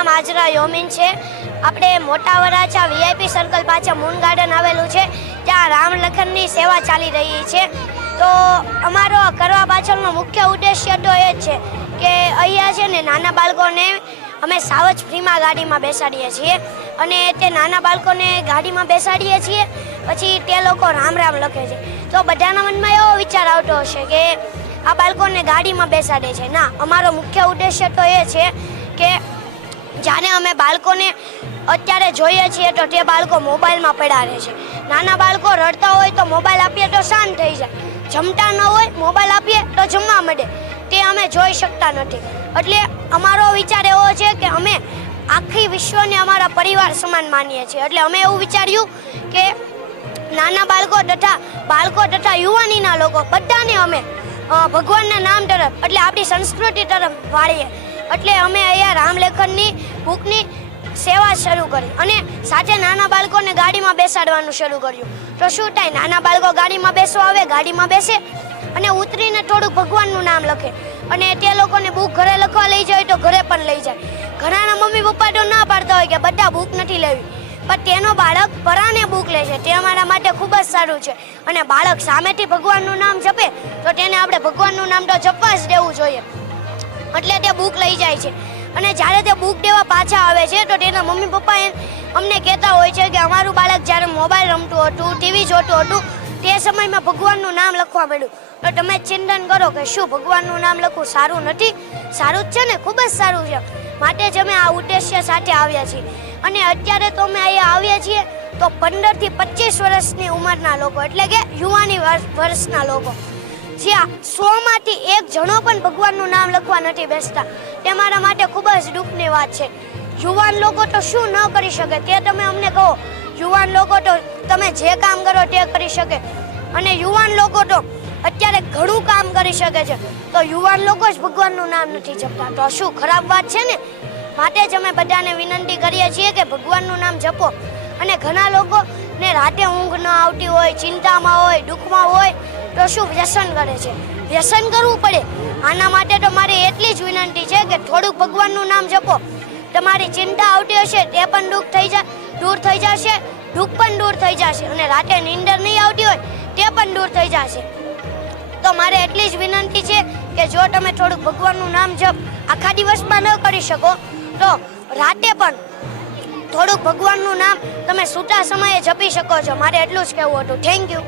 નામ આજરા યોમિન છે। આપણે મોટા વરાછા વીઆઈપી સર્કલ પાછળ મૂન ગાર્ડન આવેલું છે, ત્યાં રામ લખનની સેવા ચાલી રહી છે। તો અમારો કરવા પાછળનો મુખ્ય ઉદ્દેશ્ય તો એ જ છે કે અહીંયા છે ને નાના બાળકોને અમે સાવજ ફ્રીમાં ગાડીમાં બેસાડીએ છીએ અને તે નાના બાળકોને ગાડીમાં બેસાડીએ છીએ, પછી તે લોકો રામ રામ લખે છે। તો બધાના મનમાં એવો વિચાર આવતો હશે કે આ બાળકોને ગાડીમાં બેસાડે છે। ના, અમારો મુખ્ય ઉદ્દેશ્ય તો એ છે કે જાણે અમે બાળકોને અત્યારે જોઈએ છીએ તો તે બાળકો મોબાઈલમાં પડ્યા રહે છે। નાના બાળકો રડતા હોય તો મોબાઈલ આપીએ તો શાંત થઈ જાય, જમતા ન હોય મોબાઈલ આપીએ તો જમવા માંડે, તે અમે જોઈ શકતા નથી। એટલે અમારો વિચાર એવો છે કે અમે આખી વિશ્વને અમારા પરિવાર સમાન માનીએ છીએ। એટલે અમે એવું વિચાર્યું કે નાના બાળકો તથા યુવાનીના લોકો બધાને અમે ભગવાનના નામ તરફ એટલે આપણી સંસ્કૃતિ તરફ વાળીએ। એટલે અમે અહીંયા રામલેખનની બુકની સેવા શરૂ કરી અને સાથે નાના બાળકોને ગાડીમાં બેસાડવાનું શરૂ કર્યું। તો શું થાય, નાના બાળકો ગાડીમાં બેસવા આવે, ગાડીમાં બેસે અને ઉતરીને થોડુંક ભગવાનનું નામ લખે અને તે લોકોને બુક ઘરે લખવા લઈ જાય તો ઘરે પણ લઈ જાય। ઘણાના મમ્મી પપ્પા તો ના પાડતા હોય કે બધા બુક નથી લેવી, પણ તેનો બાળક પરાણે બુક લે છે, તે અમારા માટે ખૂબ જ સારું છે। અને બાળક સામેથી ભગવાનનું નામ જપે તો તેને આપણે ભગવાનનું નામ તો જપવા જ દેવું જોઈએ, એટલે તે બુક લઈ જાય છે। અને જ્યારે તે બુક દેવા પાછા આવે છે તો તેના મમ્મી પપ્પા અમને કહેતા હોય છે કે અમારું બાળક જ્યારે મોબાઈલ રમતું હતું, ટીવી જોતું હતું, તે સમયમાં ભગવાનનું નામ લખવા માંડ્યું। તો તમે ચિંતન કરો કે શું ભગવાનનું નામ લખવું સારું નથી? સારું જ છે ને, ખૂબ જ સારું છે। માટે જ અમે આ ઉદ્દેશ્ય સાથે આવ્યા છીએ। અને અત્યારે તો અમે અહીંયા આવ્યા છીએ તો 15 થી 25 વર્ષની ઉંમરના લોકો એટલે કે યુવાની વર્ષના લોકો, જ્યાં 100માંથી 1 જણો પણ ભગવાનનું નામ લખવા નથી બેસતા, તે મારા માટે ખૂબ જ દુઃખની વાત છે। યુવાન લોકો તો શું ન કરી શકે તે તમે અમને કહો। યુવાન લોકો તો તમે જે કામ કરો તે કરી શકે અને યુવાન લોકો તો અત્યારે ઘણું કામ કરી શકે છે, તો યુવાન લોકો જ ભગવાનનું નામ નથી જપતા, તો શું ખરાબ વાત છે ને? માટે જ અમે બધાને વિનંતી કરીએ છીએ કે ભગવાનનું નામ જપો। અને ઘણા લોકોને રાતે ઊંઘ ન આવતી હોય, ચિંતામાં હોય, દુઃખમાં હોય તો શું વ્યસન કરે છે, વ્યસન કરવું પડે। આના માટે તો મારી એટલી જ વિનંતી છે કે થોડુંક ભગવાનનું નામ જપો, તમારી ચિંતા આવતી હશે તે પણ દૂર થઈ જશે, દુઃખ પણ દૂર થઈ જશે અને રાતે નીંદર નહીં આવતી હોય તે પણ દૂર થઈ જશે। તો મારે એટલી જ વિનંતી છે કે જો તમે થોડુંક ભગવાનનું નામ જપ આખા દિવસમાં ન કરી શકો તો રાતે પણ થોડુંક ભગવાનનું નામ તમે સૂતા સમયે જપી શકો છો। મારે એટલું જ કહેવું હતું। Thank you.